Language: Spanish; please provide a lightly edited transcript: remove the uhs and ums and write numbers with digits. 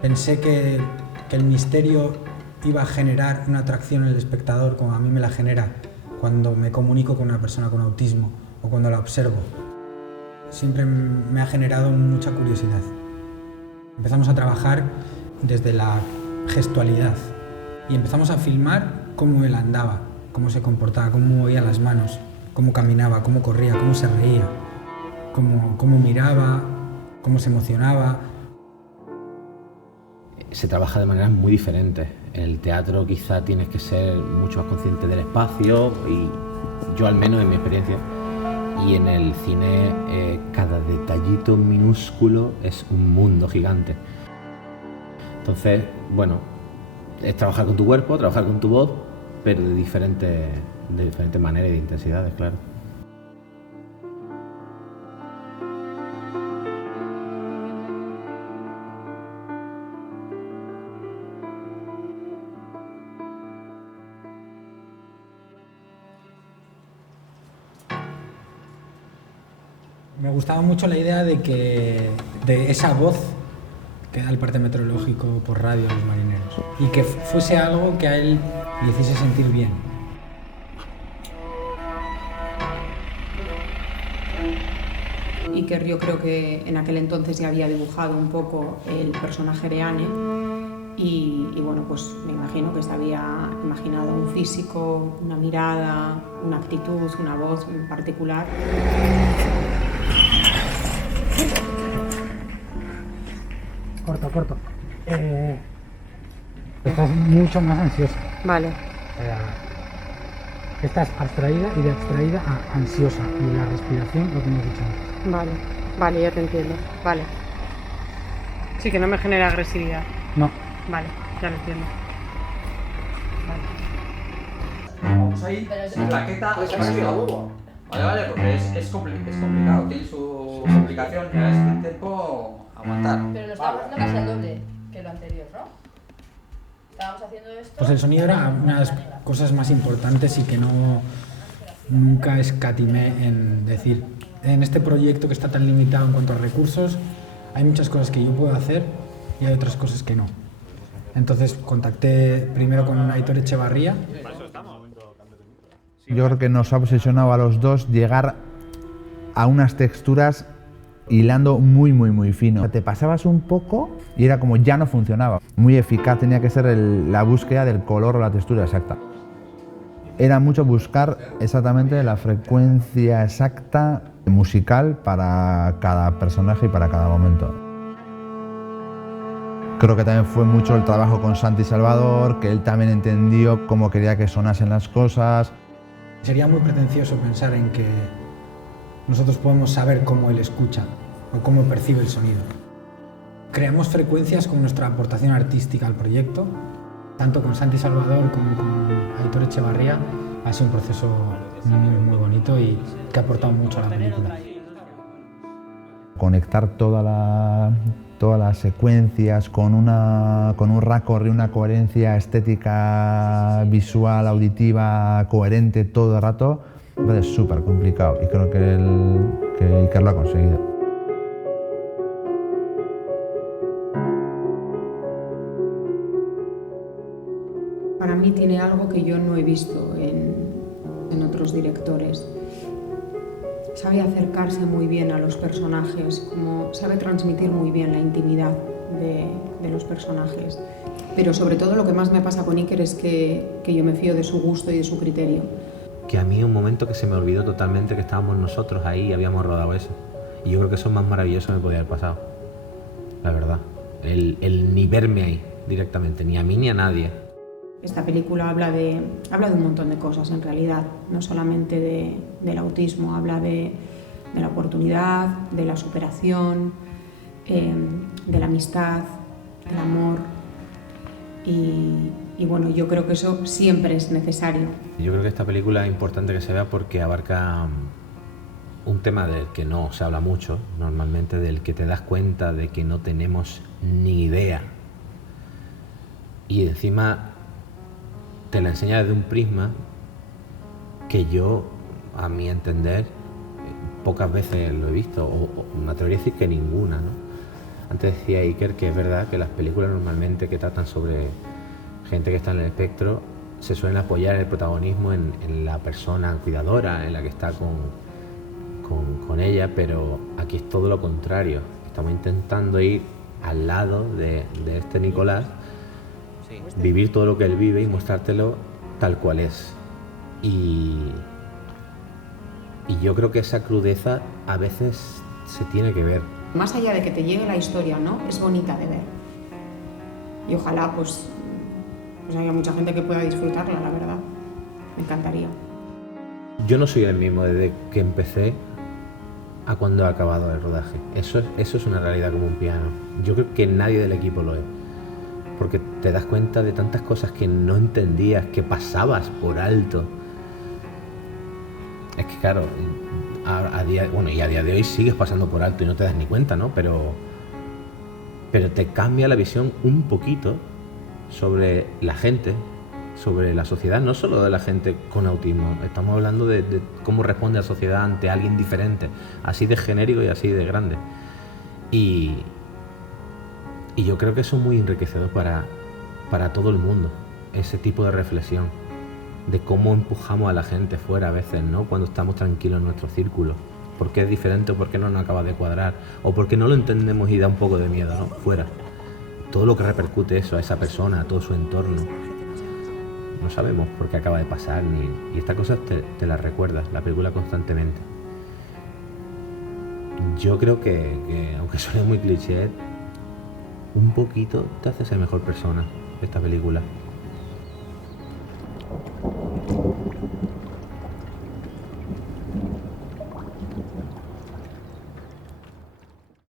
Pensé que el misterio iba a generar una atracción en el espectador como a mí me la genera cuando me comunico con una persona con autismo o cuando la observo. Siempre me ha generado mucha curiosidad. Empezamos a trabajar desde la gestualidad y empezamos a filmar cómo él andaba, cómo se comportaba, cómo movía las manos, cómo caminaba, cómo corría, cómo se reía, cómo miraba, cómo se emocionaba. Se trabaja de maneras muy diferentes. En el teatro quizá tienes que ser mucho más consciente del espacio, y yo al menos en mi experiencia, y en el cine cada detallito minúsculo es un mundo gigante. Entonces, bueno, es trabajar con tu cuerpo, trabajar con tu voz, pero de diferentes maneras y de intensidades, claro. Me gustaba mucho la idea de esa voz que da el parte meteorológico por radio a los marineros y que fuese algo que a él le hiciese sentir bien. Iker yo creo que en aquel entonces ya había dibujado un poco el personaje de Anne y bueno, pues me imagino que se había imaginado un físico, una mirada, una actitud, una voz en particular. Corto. Estás mucho más ansiosa. Vale. Estás abstraída y de abstraída a ansiosa. Y la respiración, lo que hemos dicho antes. Vale, ya te entiendo. Vale. Sí, que no me genera agresividad. No. Vale, ya lo entiendo. Vamos ahí, plaqueta. Vale, porque es complicado, tiene su complicación, y a este tiempo aguantar. Pero lo estábamos haciendo casi al doble que lo anterior, ¿no? Estábamos haciendo esto. Pues el sonido era una de las cosas más importantes y que nunca escatimé en decir, en este proyecto que está tan limitado en cuanto a recursos, hay muchas cosas que yo puedo hacer y hay otras cosas que no. Entonces contacté primero con Aitor Echevarría. Yo creo que nos ha obsesionado a los dos llegar a unas texturas hilando muy fino. O sea, te pasabas un poco y era como ya no funcionaba. Muy eficaz tenía que ser la búsqueda del color o la textura exacta. Era mucho buscar exactamente la frecuencia exacta musical para cada personaje y para cada momento. Creo que también fue mucho el trabajo con Santi Salvador, que él también entendió cómo quería que sonasen las cosas. Sería muy pretencioso pensar en que nosotros podemos saber cómo él escucha o cómo percibe el sonido. Creamos frecuencias con nuestra aportación artística al proyecto, tanto con Santi Salvador como con Aitor Echevarría. Ha sido un proceso muy bonito y que ha aportado mucho a la película. Conectar todas las secuencias con un recorrido, una coherencia estética, visual, auditiva, coherente todo el rato, es súper complicado y creo que Iker lo ha conseguido. Para mí tiene algo que yo no he visto en otros directores. Sabe acercarse muy bien a los personajes, como sabe transmitir muy bien la intimidad de los personajes. Pero sobre todo lo que más me pasa con Iker es que yo me fío de su gusto y de su criterio. Que a mí un momento que se me olvidó totalmente que estábamos nosotros ahí y habíamos rodado eso. Y yo creo que eso es más maravilloso que me podía haber pasado. La verdad. El ni verme ahí directamente, ni a mí ni a nadie. Esta película habla de un montón de cosas en realidad, no solamente del autismo, habla de la oportunidad, de la superación, de la amistad, del amor y bueno, yo creo que eso siempre es necesario. Yo creo que esta película es importante que se vea porque abarca un tema del que no se habla mucho normalmente, del que te das cuenta de que no tenemos ni idea y encima te la enseña desde un prisma que yo, a mi entender, pocas veces lo he visto, o me atrevería a decir que ninguna, ¿no? Antes decía Iker que es verdad que las películas normalmente que tratan sobre gente que está en el espectro se suelen apoyar el protagonismo en la persona cuidadora, en la que está con ella, pero aquí es todo lo contrario. Estamos intentando ir al lado de este Nicolás, vivir todo lo que él vive y mostrártelo tal cual es. Y yo creo que esa crudeza a veces se tiene que ver. Más allá de que te llegue la historia, ¿no? Es bonita de ver. Y ojalá, pues haya mucha gente que pueda disfrutarla, la verdad. Me encantaría. Yo no soy el mismo desde que empecé a cuando he acabado el rodaje. Eso es una realidad como un piano. Yo creo que nadie del equipo lo es. Porque te das cuenta de tantas cosas que no entendías, que pasabas por alto. Es que claro, a día de hoy sigues pasando por alto y no te das ni cuenta, ¿no? Pero te cambia la visión un poquito sobre la gente, sobre la sociedad, no solo de la gente con autismo. Estamos hablando de cómo responde la sociedad ante alguien diferente, así de genérico y así de grande. Y yo creo que eso es muy enriquecedor para todo el mundo, ese tipo de reflexión, de cómo empujamos a la gente fuera a veces, ¿no? Cuando estamos tranquilos en nuestro círculo. ¿Por qué es diferente o por qué no nos acaba de cuadrar? O porque no lo entendemos y da un poco de miedo, ¿no? Fuera. Todo lo que repercute eso a esa persona, a todo su entorno. No sabemos por qué acaba de pasar, y estas cosas te las recuerdas, la película constantemente. Yo creo que aunque suene muy cliché, un poquito te hace ser mejor persona esta película.